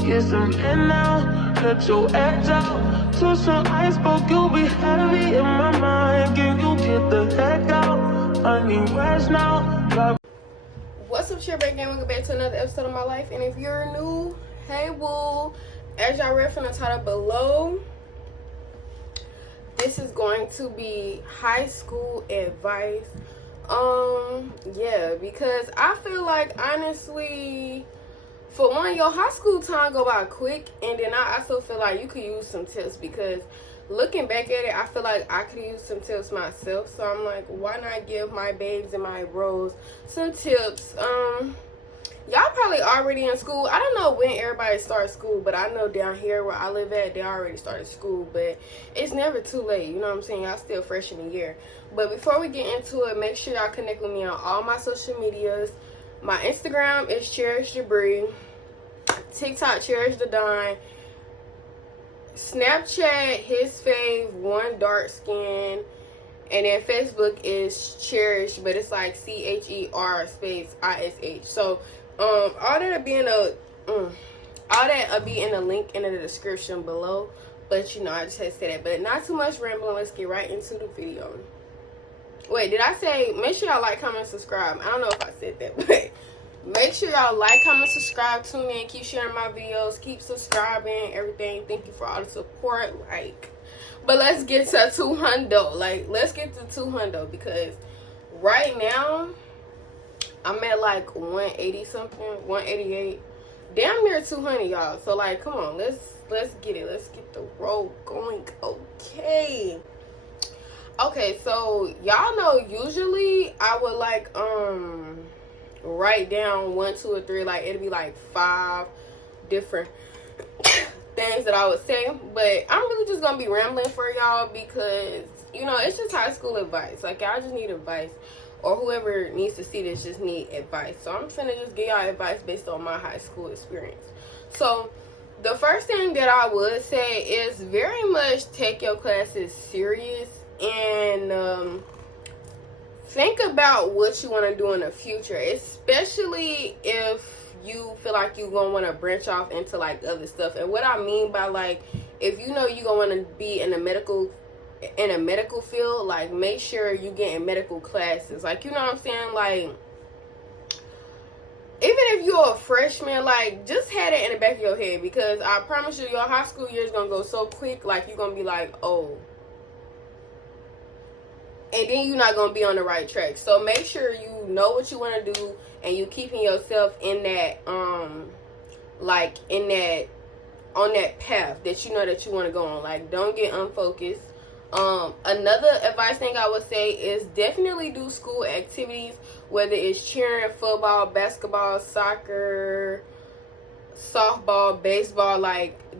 Get some in now, cut your edge out. To some iceberg, you'll be heavy in my mind. Can you get the heck out? I need rest now. What's up, Cherishuniquee? Welcome back to another episode of my life. And if you're new, hey woo. As y'all read from the title below, this is going to be high school advice. Yeah, because I feel like, honestly, for one, your high school time go by quick, and then I also feel like you could use some tips, because looking back at it, I feel like I could use some tips myself. So I'm like, why not give my babes and my bros some tips? Y'all probably already in school. I don't know when everybody starts school, but I know down here where I live at, they already started school. But it's never too late, you know what I'm saying? Y'all still fresh in the year. But before we get into it, make sure y'all connect with me on all my social medias. My Instagram is Cherishuniquee, TikTok Cherish the Don, Snapchat his fave one dark skin, and then Facebook is Cherish, but it's like CHER space ISH. So all that'll be in the link in the description below. But you know, I just had to say that. But not too much rambling. Let's get right into the video. Wait, did I say make sure y'all like, comment, subscribe? I don't know if I said that, but make sure y'all like, comment, subscribe, tune in, keep sharing my videos, keep subscribing, everything. Thank you for all the support. But let's get to 200. Let's get to 200, because right now I'm at like 180 something, 188, damn near 200, y'all. So come on, let's get it. Let's get the road going. Okay, so y'all know usually I would write down 1, 2, or 3. It'd be 5 different things that I would say, but I'm really just gonna be rambling for y'all, because you know, it's just high school advice. Y'all just need advice, or whoever needs to see this just need advice. So I'm finna just give y'all advice based on my high school experience. So the first thing that I would say is very much take your classes serious, and think about what you want to do in the future, especially if you feel like you're gonna want to branch off into other stuff. And what I mean by if you know you're gonna want to be in a medical field, make sure you get in medical classes. You know what I'm saying? Even if you're a freshman, just have it in the back of your head, because I promise you, your high school year is gonna go so quick. You're gonna be oh, and then you're not gonna be on the right track. So make sure you know what you want to do, and you keeping yourself in that on that path that you know that you want to go on. Don't get unfocused. Another advice thing I would say is definitely do school activities, whether it's cheering, football, basketball, soccer, softball, baseball.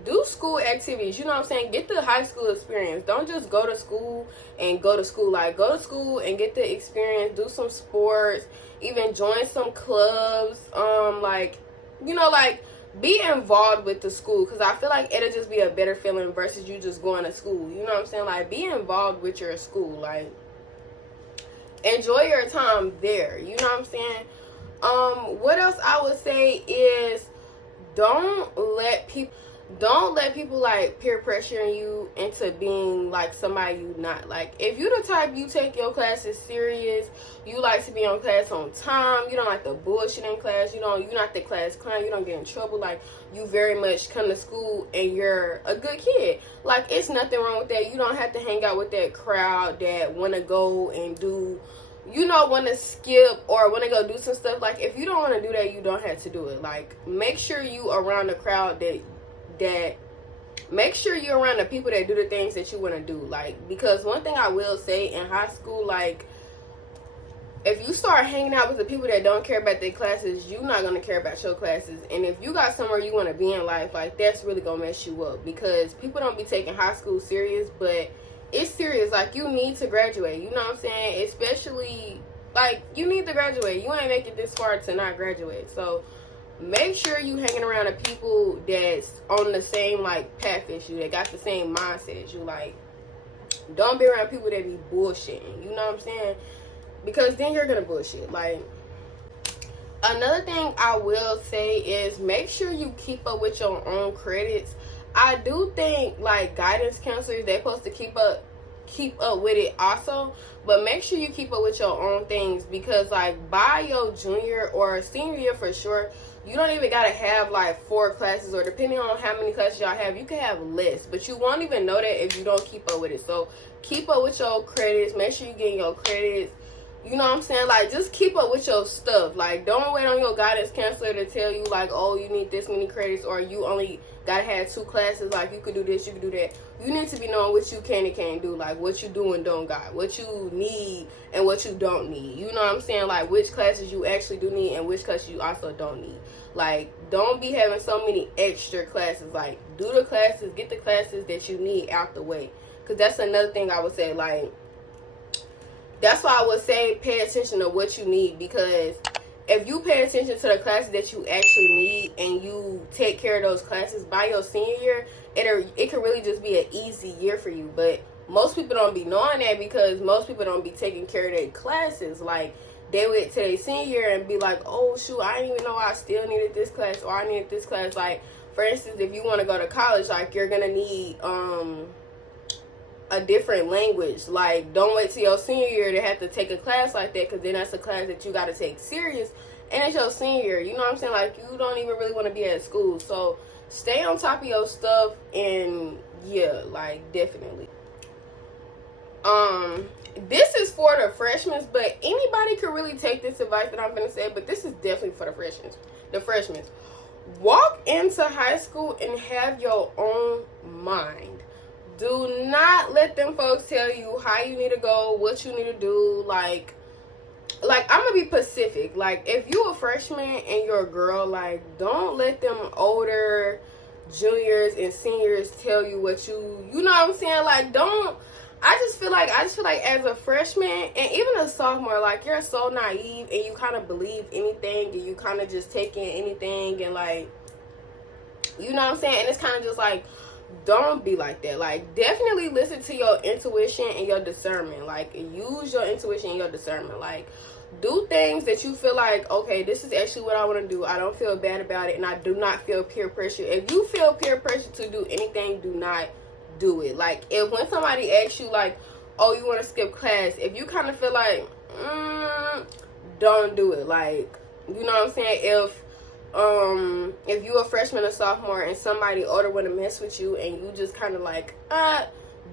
Do school activities, you know what I'm saying? Get the high school experience. Don't just go to school and go to school. Go to school and get the experience. Do some sports, even join some clubs. Be involved with the school, because I feel like it'll just be a better feeling versus you just going to school. You know what I'm saying? Be involved with your school. Enjoy your time there. You know what I'm saying? What else I would say is don't let people peer pressure you into being somebody you not. If you the type, you take your classes serious, you like to be on class on time, you don't like the bullshit in class, you're not the class clown, you don't get in trouble, you very much come to school and you're a good kid. It's nothing wrong with that. You don't have to hang out with that crowd that want to go and do, want to skip or want to go do some stuff. If you don't want to do that, you don't have to do it. Make sure you around the crowd that make sure you're around the people that do the things that you want to do. Because one thing I will say, in high school, if you start hanging out with the people that don't care about their classes, you're not going to care about your classes. And if you got somewhere you want to be in life, that's really going to mess you up, because people don't be taking high school serious, but it's serious. You need to graduate, you know what I'm saying? Especially, you need to graduate. You ain't make it this far to not graduate. So make sure you hanging around the people that's on the same path as you, that got the same mindset as you. Don't be around people that be bullshitting, you know what I'm saying? Because then you're gonna bullshit. Another thing I will say is make sure you keep up with your own credits. I do think like guidance counselors, they're supposed to keep up with it also, but make sure you keep up with your own things, because like by your junior or senior year for sure, you don't even gotta have like 4 classes, or depending on how many classes y'all have, you can have less, but you won't even know that if you don't keep up with it. So keep up with your credits, make sure you get your credits. You know what I'm saying? Like, just keep up with your stuff. Like, don't wait on your guidance counselor to tell you, like, oh, you need this many credits, or you only gotta have 2 classes. Like, you could do this, you could do that. You need to be knowing what you can and can't do. Like, what you do and don't got. What you need and what you don't need. You know what I'm saying? Like, which classes you actually do need and which classes you also don't need. Like, don't be having so many extra classes. Like, do the classes, get the classes that you need out the way. Because that's another thing I would say, like, that's why I would say pay attention to what you need, because if you pay attention to the classes that you actually need and you take care of those classes by your senior year, it can really just be an easy year for you. But most people don't be knowing that, because most people don't be taking care of their classes. Like, they wait till their senior year and be like, oh shoot, I didn't even know I still needed this class, or I needed this class. Like, for instance, if you want to go to college, like, you're gonna need a different language. Like, don't wait till your senior year to have to take a class like that, because then that's a class that you got to take serious, and it's your senior year. You know what I'm saying? Like, you don't even really want to be at school. So stay on top of your stuff, and yeah, like, definitely. This is for the freshmen, but anybody could really take this advice that I'm gonna say, but this is definitely for the freshmen. Walk into high school and have your own mind. Do not let them folks tell you how you need to go, what you need to do. Like I'm gonna be specific. Like, if you a freshman and you're a girl, like, don't let them older juniors and seniors tell you what you know what I'm saying? Like, don't. I just feel like as a freshman and even a sophomore, like, you're so naive and you kind of believe anything and you kind of just take in anything, and like, you know what I'm saying? And it's kind of just like, don't be like that. Like, definitely listen to your intuition and your discernment. Like, use your intuition and your discernment. Like, do things that you feel like, okay, this is actually what I want to do. I don't feel bad about it, and I do not feel peer pressure. If you feel peer pressure to do anything, do not do it. Like, if when somebody asks you, like, oh, you want to skip class, if you kind of feel like, don't do it. Like, you know what I'm saying? If you a freshman or sophomore and somebody older want to mess with you and you just kind of like,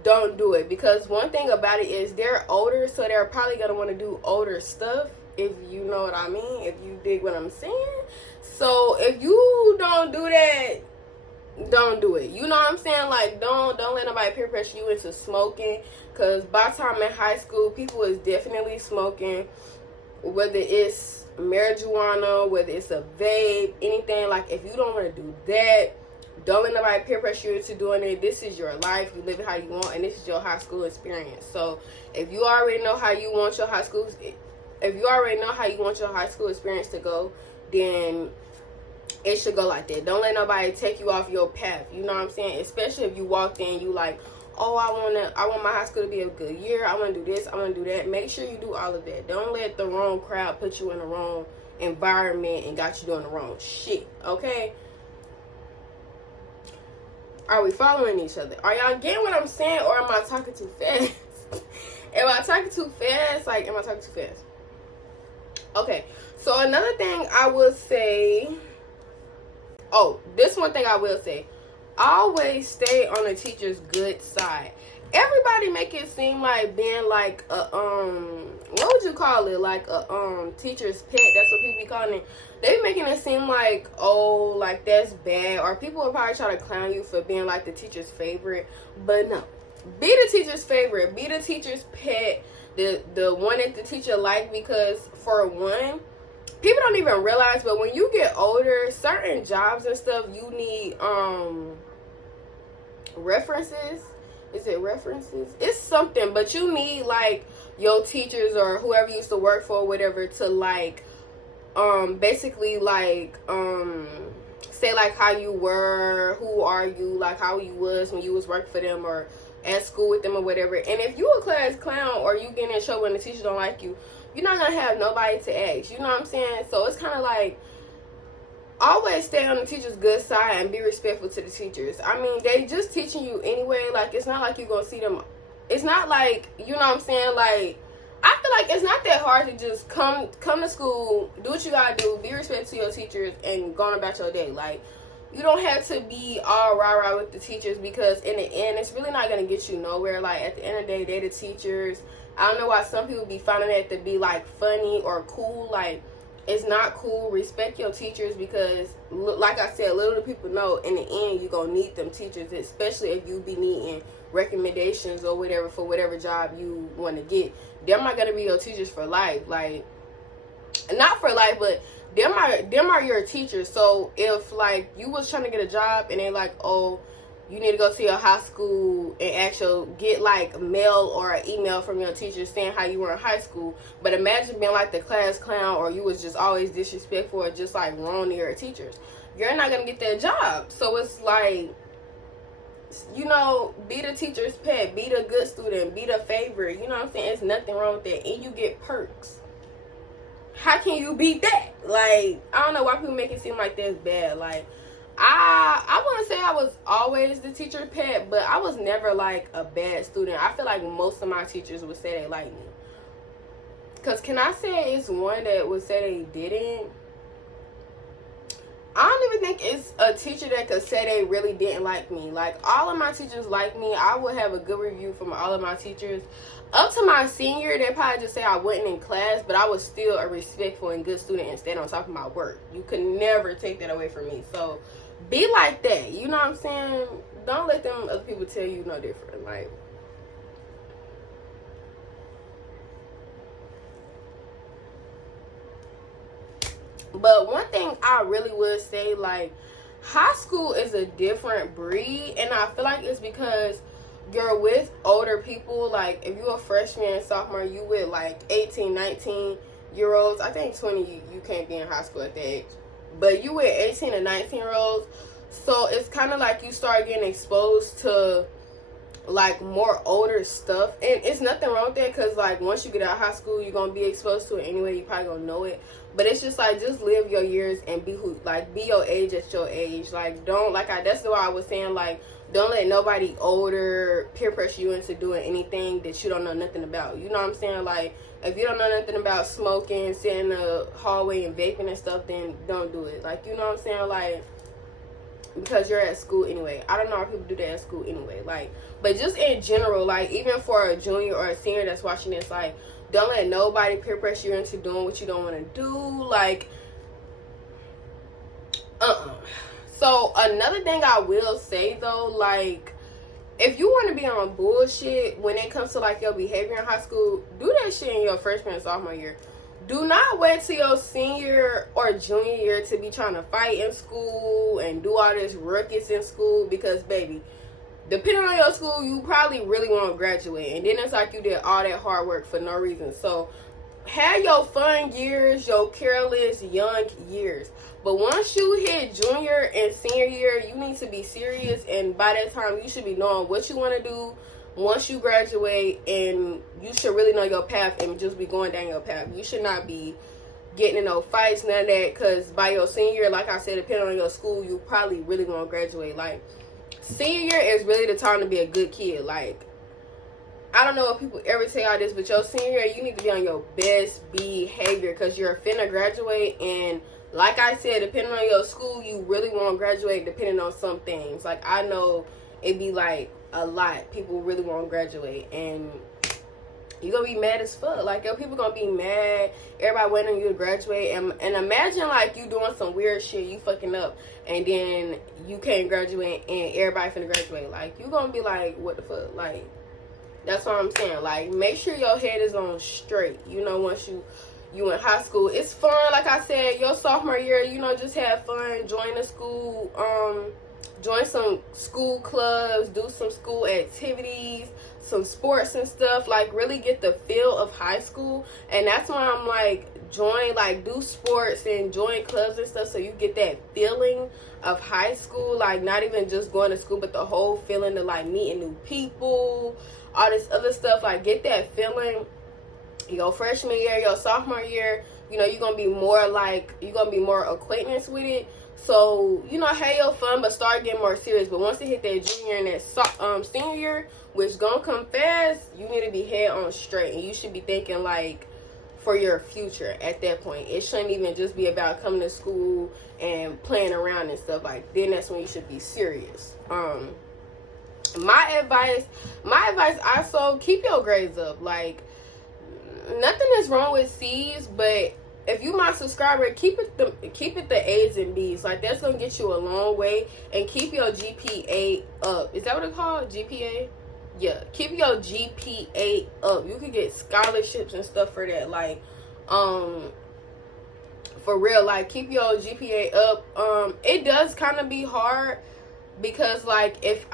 don't do it. Because one thing about it is they're older, so they're probably going to want to do older stuff, if you know what I mean, if you dig what I'm saying. So if you don't do that, don't do it. You know what I'm saying? Like, don't let nobody peer pressure you into smoking, because by the time in high school, people is definitely smoking, whether it's marijuana, whether it's a vape, anything. Like, if you don't want to do that, don't let nobody peer pressure you into doing it. This is your life. You live it how you want, and this is your high school experience. So if you already know how you want your high school experience to go, then it should go like that. Don't let nobody take you off your path. You know what I'm saying? Especially if you walked in, you like, oh, I want my high school to be a good year. I want to do this. I want to do that. Make sure you do all of that. Don't let the wrong crowd put you in the wrong environment and got you doing the wrong shit. Okay? Are we following each other? Are y'all getting what I'm saying, or am I talking too fast? Am I talking too fast? Like, am I talking too fast? Okay. So another thing I will say. Oh, this one thing I will say. Always stay on the teacher's good side. Everybody make it seem like being like a what would you call it? Like a teacher's pet. That's what people be calling it. They be making it seem like, oh, like that's bad, or people will probably try to clown you for being like the teacher's favorite. But no, be the teacher's favorite. Be the teacher's pet. The one that the teacher like, because for one, people don't even realize, but when you get older, certain jobs and stuff, you need references. Is it references? It's something, but you need like your teachers or whoever you used to work for or whatever to like basically like say like how you were, who are you, like how you was when you was working for them or at school with them or whatever. And if you a class clown or you getting in trouble and the teacher don't like you, you're not gonna have nobody to ask. You know what I'm saying? So it's kind of like, always stay on the teacher's good side and be respectful to the teachers. I mean, they just teaching you anyway. Like, it's not like you're gonna see them. It's not like, you know what I'm saying? Like, I feel like it's not that hard to just come to school, do what you gotta do, be respectful to your teachers, and go on about your day. Like, you don't have to be all rah-rah with the teachers, because in the end, it's really not gonna get you nowhere. Like, at the end of the day, they're the teachers. I don't know why some people be finding that to be, like, funny or cool. Like, it's not cool. Respect your teachers, because, like I said, little do people know, in the end, you're going to need them teachers, especially if you be needing recommendations or whatever for whatever job you want to get. They're not going to be your teachers for life. Like, not for life, but them are your teachers. So if, like, you was trying to get a job and they like, oh, you need to go to your high school and actually get, like, mail or an email from your teacher saying how you were in high school. But imagine being, like, the class clown, or you was just always disrespectful or just, like, wrong to your teachers. You're not going to get that job. So it's like, you know, be the teacher's pet. Be the good student. Be the favorite. You know what I'm saying? There's nothing wrong with that. And you get perks. How can you beat that? Like, I don't know why people make it seem like that's bad. Like, I wouldn't say I was always the teacher pet, but I was never, like, a bad student. I feel like most of my teachers would say they like me. Because can I say it's one that would say they didn't? I don't even think it's a teacher that could say they really didn't like me. Like, all of my teachers like me. I would have a good review from all of my teachers. Up to my senior, they probably just say I wasn't in class, but I was still a respectful and good student and stayed on top of my work. You could never take that away from me. So, be like that. You know what I'm saying? Don't let them other people tell you no different. Like, but one thing I really would say, like, high school is a different breed, and I feel like it's because you're with older people. Like, if you're a freshman, sophomore, you with, like, 18, 19-year-olds. I think 20, you can't be in high school at that age. But you with 18 and 19-year-olds, so it's kind of like you start getting exposed to, like, more older stuff. And it's nothing wrong with that, because, like, once you get out of high school, you're going to be exposed to it anyway. You probably going to know it. But it's just, like, just live your years and be be your age at your age. Like, don't, that's why I was saying, like, don't let nobody older peer pressure you into doing anything that you don't know nothing about. You know what I'm saying? Like, if you don't know nothing about smoking, sitting in the hallway and vaping and stuff, then don't do it. Like, you know what I'm saying? Like, because you're at school anyway. I don't know how people do that at school anyway. Like, but just in general, like, even for a junior or a senior that's watching this, like, don't let nobody peer pressure you into doing what you don't want to do. Like, So, another thing I will say, though, like, if you want to be on bullshit when it comes to, like, your behavior in high school, do that shit in your freshman and sophomore year. Do not wait till your senior or junior year to be trying to fight in school and do all this ruckus in school, because, baby, depending on your school, you probably really want to graduate. And then it's like you did all that hard work for no reason. So, have your fun years, your careless young years. But once you hit junior and senior year, you need to be serious. And by that time, you should be knowing what you want to do once you graduate. And you should really know your path and just be going down your path. You should not be getting in no fights, none of that. Because by your senior year, like I said, depending on your school, you probably really want to graduate. Like, senior year is really the time to be a good kid. Like, I don't know if people ever say all this, but your senior year, you need to be on your best behavior, because you're finna graduate. And like I said, depending on your school, you really want to graduate depending on some things. Like, I know it be like a lot. People really want to graduate, and you're going to be mad as fuck. Like, yo, people going to be mad. Everybody waiting on you to graduate. And imagine, like, you doing some weird shit, you fucking up, and then you can't graduate, and everybody finna graduate. Like, you going to be like, what the fuck? Like, that's what I'm saying. Like, make sure your head is on straight. You know, once you in high school, it's fun. Like I said, your sophomore year, you know, just have fun. Join the school, join some school clubs, do some school activities, some sports and stuff. Like, really get the feel of high school. And that's why I'm like, do sports and join clubs and stuff, so you get that feeling of high school. Like, not even just going to school, but the whole feeling of, like, meeting new people, all this other stuff. Like, get that feeling. your freshman year, your sophomore year, you know, you're gonna be more acquaintance with it. So, you know, have your fun, but start getting more serious. But once you hit that junior and that senior year, which gonna come fast, you need to be head on straight, and you should be thinking like for your future at that point. It shouldn't even just be about coming to school and playing around and stuff. Like, then that's when you should be serious. My advice also, keep your grades up. Like, nothing is wrong with C's, but if you my subscriber, keep it the A's and B's. Like, that's gonna get you a long way. And keep your GPA up. Is that what it's called? GPA? Yeah, keep your GPA up. You can get scholarships and stuff for that. Like, for real, like, keep your GPA up. It does kind of be hard, because like, if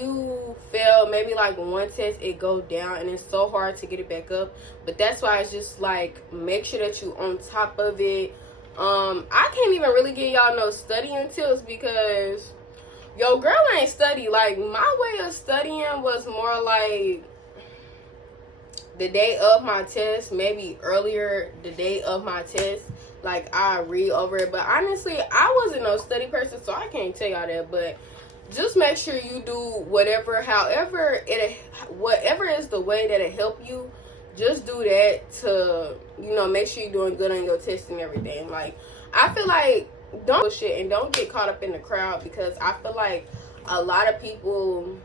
you fail maybe like one test, it go down, and it's so hard to get it back up. But that's why it's just like, make sure that you on top of it. I can't even really give y'all no studying tips, because yo girl ain't study. Like, my way of studying was more like the day of my test, maybe earlier the day of my test. Like, I read over it. But honestly, I wasn't no study person, so I can't tell y'all that. But just make sure you do whatever is the way that it help you. Just do that to, you know, make sure you're doing good on your test and everything. Like, I feel like, don't bullshit and don't get caught up in the crowd, because I feel like a lot of people,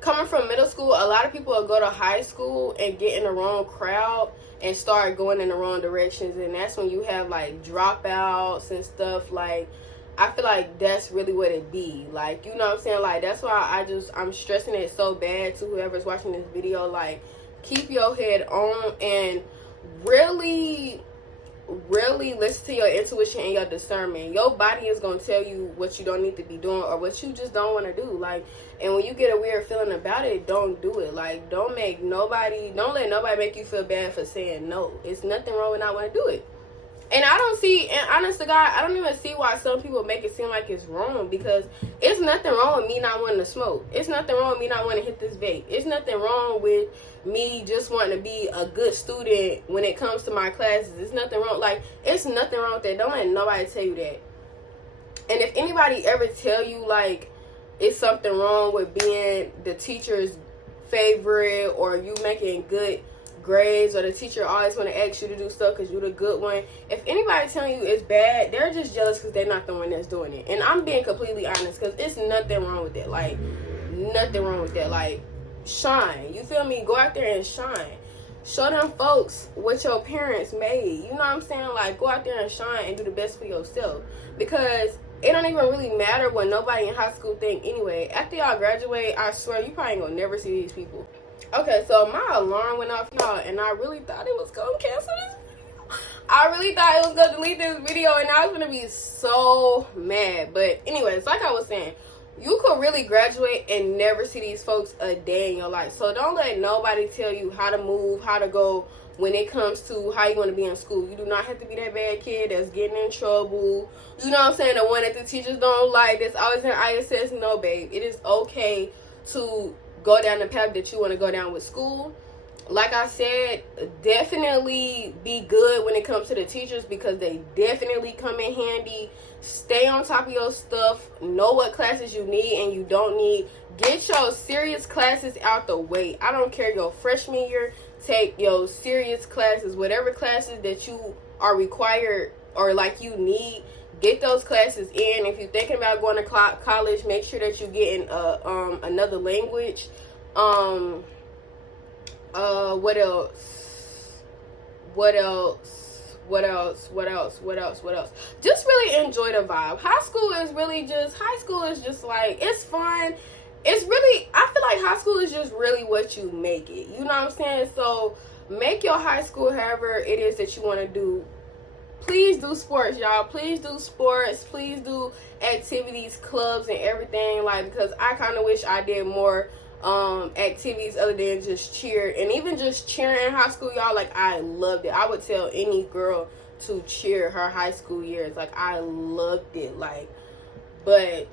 coming from middle school, a lot of people will go to high school and get in the wrong crowd and start going in the wrong directions, and that's when you have like dropouts and stuff. Like, I feel like that's really what it be. Like, you know what I'm saying? Like, that's why I'm stressing it so bad to whoever's watching this video. Like, keep your head on, and really listen to your intuition and your discernment. Your body is going to tell you what you don't need to be doing, or what you just don't want to do. Like, and when you get a weird feeling about it, don't do it. Like, don't let nobody make you feel bad for saying no. It's nothing wrong with not wanting to do it. And honest to God, I don't even see why some people make it seem like it's wrong, because it's nothing wrong with me not wanting to smoke. It's nothing wrong with me not wanting to hit this vape. It's nothing wrong with me just wanting to be a good student when it comes to my classes. It's nothing wrong. Like, it's nothing wrong with that. Don't let nobody tell you that. And if anybody ever tell you, like, it's something wrong with being the teacher's favorite, or you making good grades, or the teacher always want to ask you to do stuff because you're the good one, if anybody telling you it's bad, they're just jealous because they're not the one that's doing it. And I'm being completely honest, because it's nothing wrong with that. Like, nothing wrong with that. Like, shine, you feel me? Go out there and shine. Show them folks what your parents made. You know what I'm saying? Like, go out there and shine and do the best for yourself, because it don't even really matter what nobody in high school think anyway. After y'all graduate, I swear you probably ain't gonna never see these people. Okay, so my alarm went off, y'all, and I really thought it was gonna cancel this video. I really thought it was gonna delete this video, and I was gonna be so mad. But anyways, like I was saying, you could really graduate and never see these folks a day in your life. So don't let nobody tell you how to move, how to go when it comes to how you want to be in school. You do not have to be that bad kid that's getting in trouble. You know what I'm saying? The one that the teachers don't like, that's always in ISS. No, babe. It is okay to go down the path that you want to go down with school. Like I said, definitely be good when it comes to the teachers, because they definitely come in handy. Stay on top of your stuff. Know what classes you need and you don't need. Get your serious classes out the way. I don't care your freshman year. Take your serious classes. Whatever classes that you are required or like you need, get those classes in. If you're thinking about going to college, make sure that you're getting another language. What else? Just really enjoy the vibe. High school is just like, it's fun. It's really, I feel like high school is just really what you make it. You know what I'm saying? So make your high school however it is that you want to do. Please do sports, y'all. Please do sports. Please do activities, clubs, and everything. Like, because I kind of wish I did more activities other than just cheer. And even just cheering in high school, y'all, like, I loved it. I would tell any girl to cheer her high school years. Like, I loved it. Like, but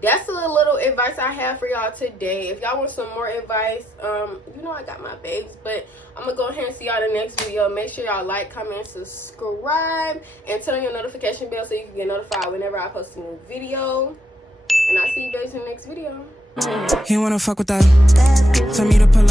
that's a little advice I have for y'all today. If y'all want some more advice, you know I got my babes, but I'm gonna go ahead and see y'all in the next video. Make sure y'all like, comment, subscribe, and turn on your notification bell so you can get notified whenever I post a new video. And I'll see you guys in the next video. He wanna fuck with that. Tell me to pull